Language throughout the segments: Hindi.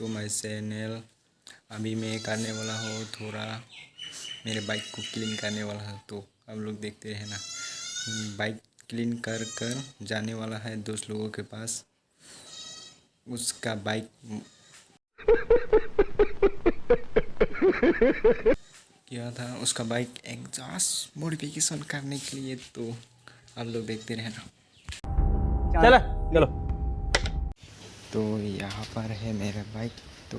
To my channel. अभी मैं करने वाला हूँ थोड़ा मेरे बाइक को क्लीन करने वाला है, तो आप लोग देखते रहना। बाइक क्लीन कर कर जाने वाला है दोस्त लोगों के पास। उसका बाइक किया था, उसका बाइक एग्जॉस्ट मॉडिफिकेशन करने के लिए, तो आप लोग देखते रहना। चलो तो यहाँ पर है मेरा बाइक, तो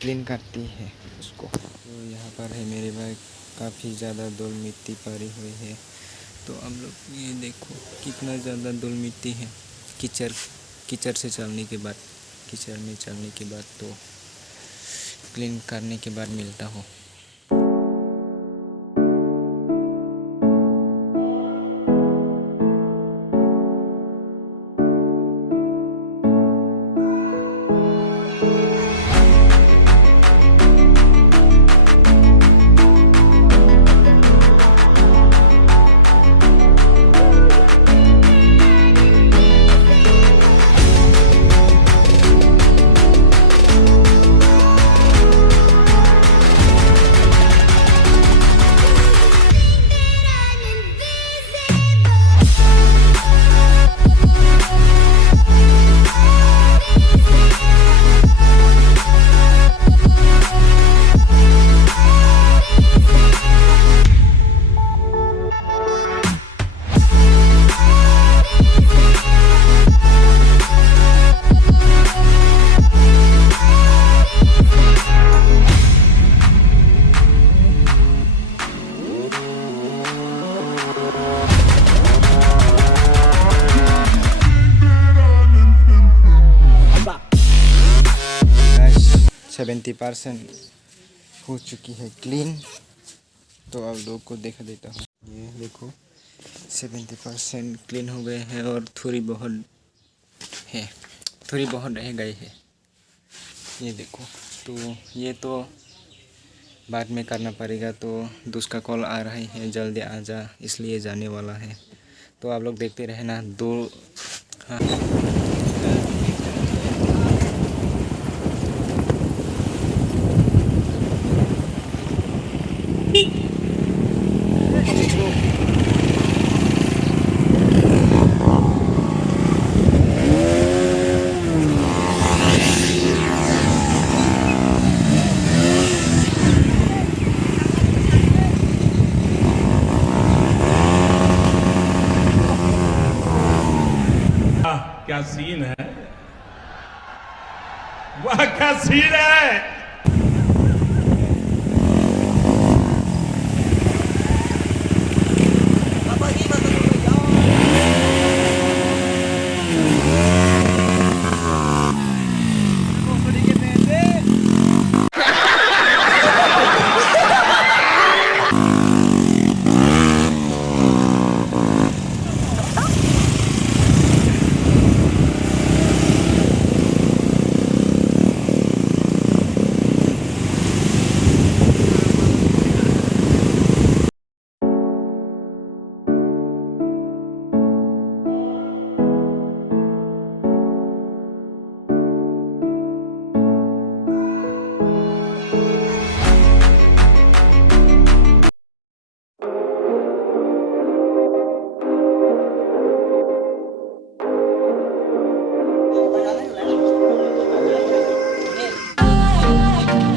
क्लीन करती है उसको। तो यहाँ पर है मेरी बाइक, काफ़ी ज़्यादा धूल मिट्टी पड़ी हुई है। तो आप लोग ये देखो कितना ज़्यादा धूल मिट्टी है। कीचड़ से चलने के बाद, कीचड़ में चलने के बाद तो क्लीन करने के बाद मिलता हो। सेवेंटी 70% हो चुकी है क्लीन। तो आप लोग को देखा देता हूँ, ये देखो 70% क्लीन हो गए हैं और थोड़ी बहुत रह गई है, ये देखो। तो ये तो बाद में करना पड़ेगा। तो दोस्त का कॉल आ रहा है, जल्दी आ जा, इसलिए जाने वाला है। तो आप लोग देखते रहना। हाँ क्या सीन है, वाह क्या सीन है।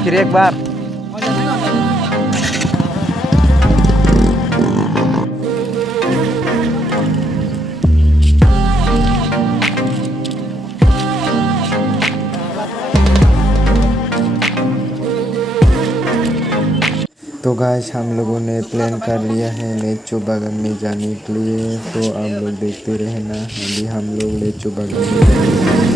फिर एक बार तो गाइस हम लोगों ने प्लान कर लिया है लेचो बागान में जाने के लिए। तो आप लोग देखते रहना। अभी हम लोग लेचो बागान में जाएंगे।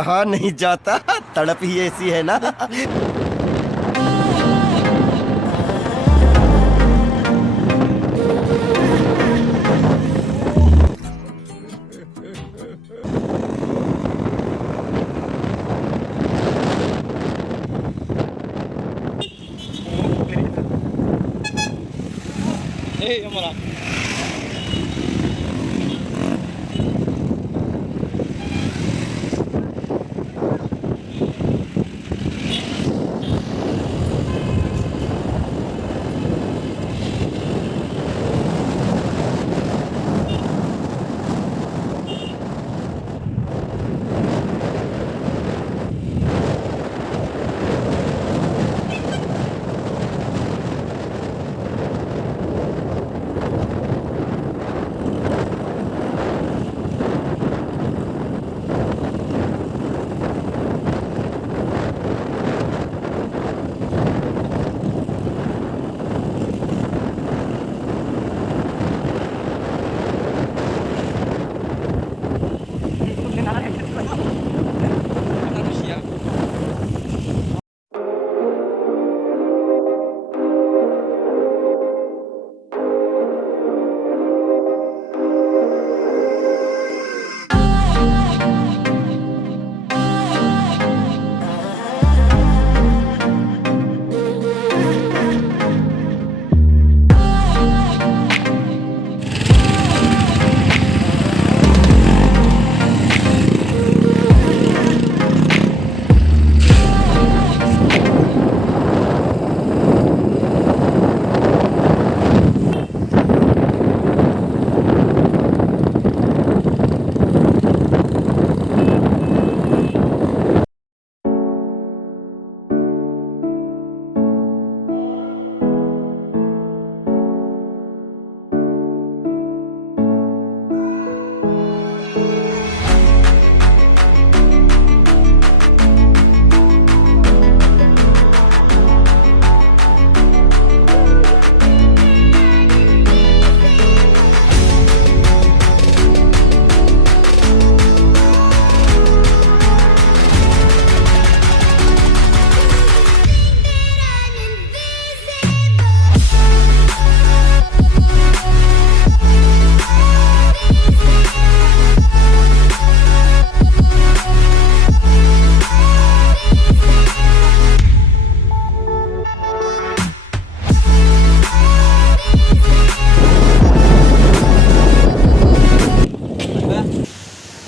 रहा नहीं जाता, तड़प ही ऐसी है ना।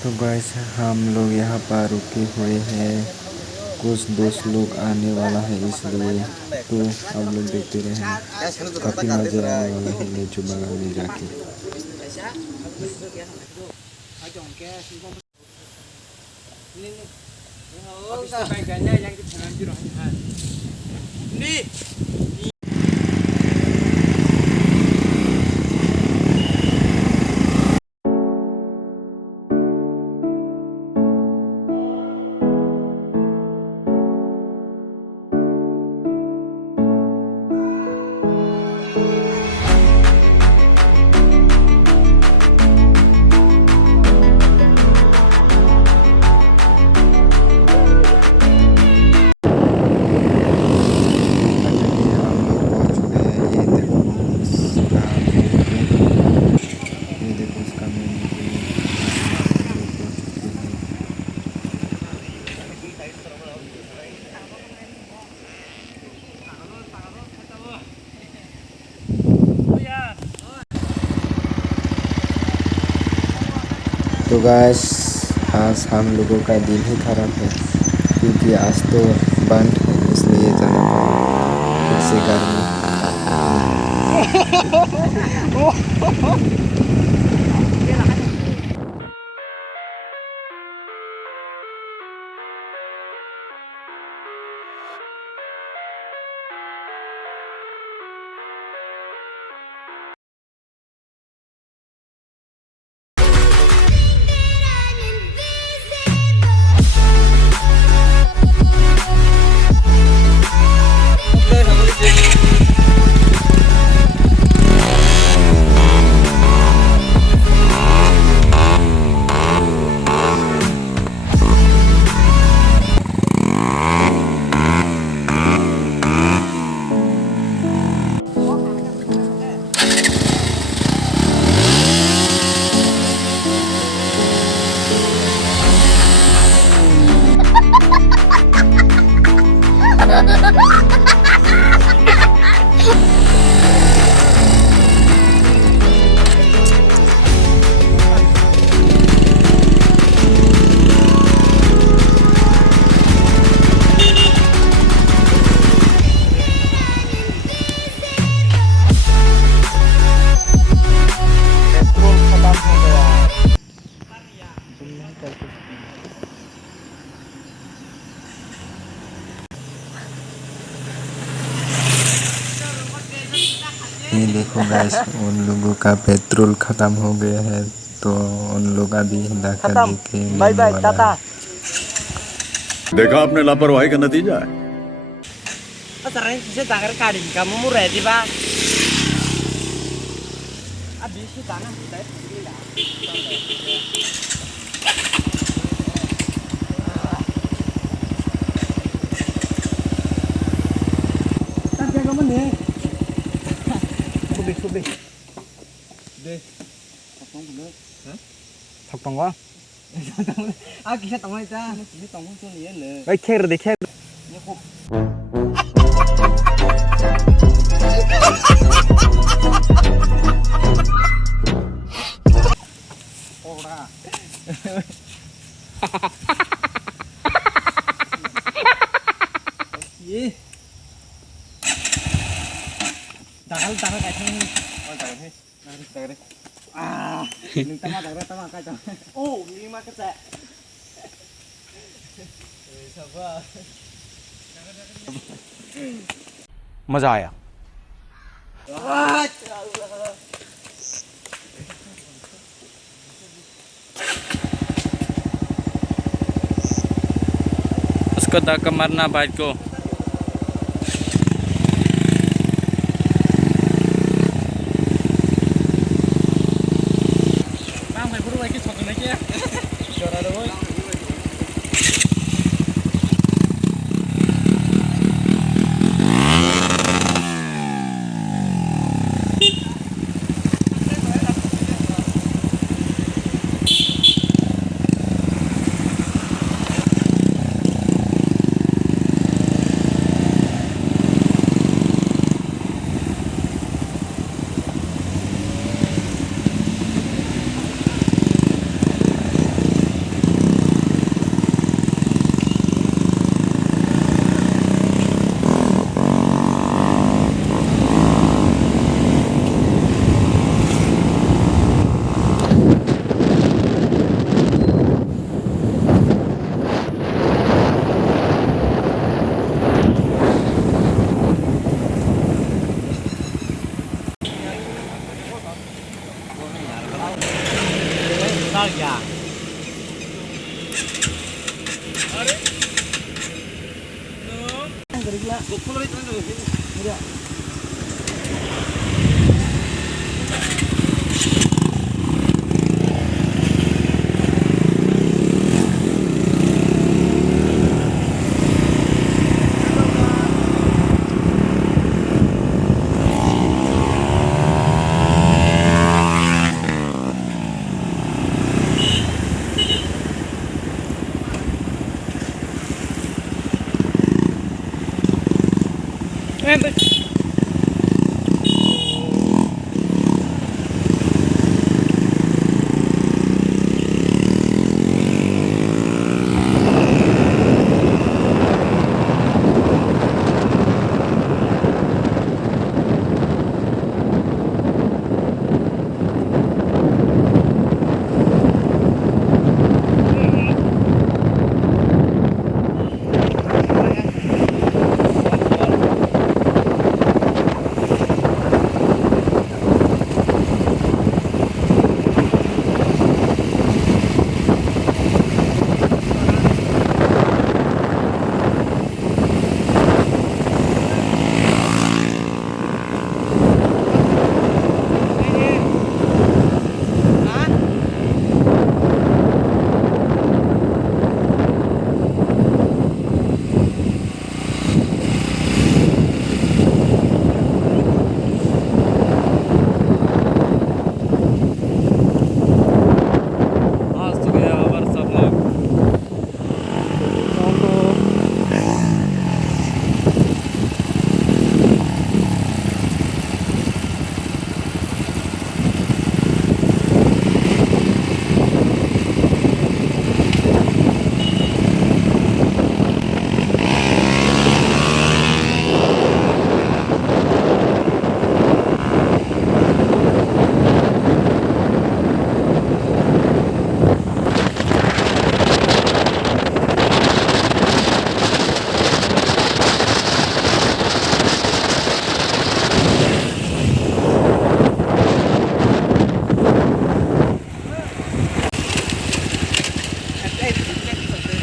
तो गाइस हम लोग यहाँ पर रुके हुए हैं, कुछ दोस्त लोग आने वाला है इसलिए। तो आप लोग देखते रहें, काफ़ी मज़े आने वाला है लेचू बागान में जाके। तो गाइस आज हम लोगों का दिन ही खराब है, क्योंकि आज तो बंद है इसलिए जाना पड़ा फिर से घर में। ये देखो गाइस, उन लोगों का पेट्रोल खत्म हो गया है, तो उन लोग अभी धक्का खत्म। देके बाय लेने बाय वाला टाटा। है। देखा आपने लापरवाही का नतीजा है। Caranya bisa tangan kadin kamu murah di bang. Abis itu tanah kita gila. Tapi kamu nih. Subih. Deh. Tolong dulu. Hah? Tolong gua. Ah, kisah tolong aja. Kisah tolong tuh nih ya. Baik, kher deh kher. Ye. Takal kayak ini. Oh, takal ini. Takal ini. Ah, ini tama kaca. Oh, ini mah kaca. Sabar. मजा आया। उसको धक्का मारना बाइक को।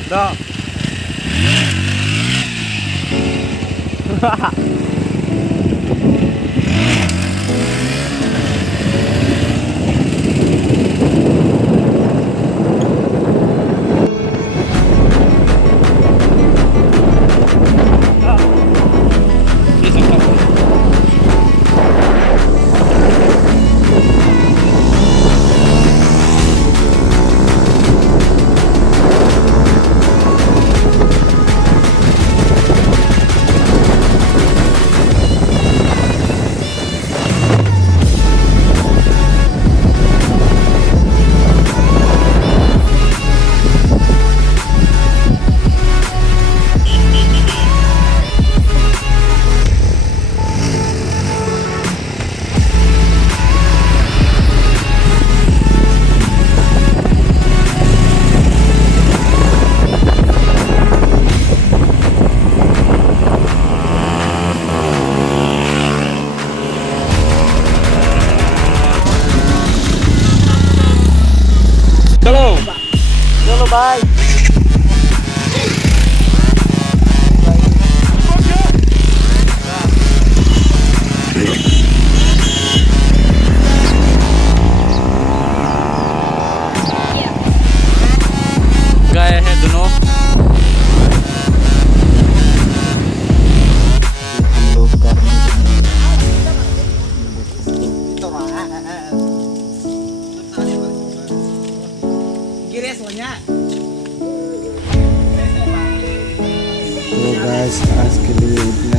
Dah. चलो बाय। गए हैं दोनों। हम लोग का तो गाइस आज के लिए इतना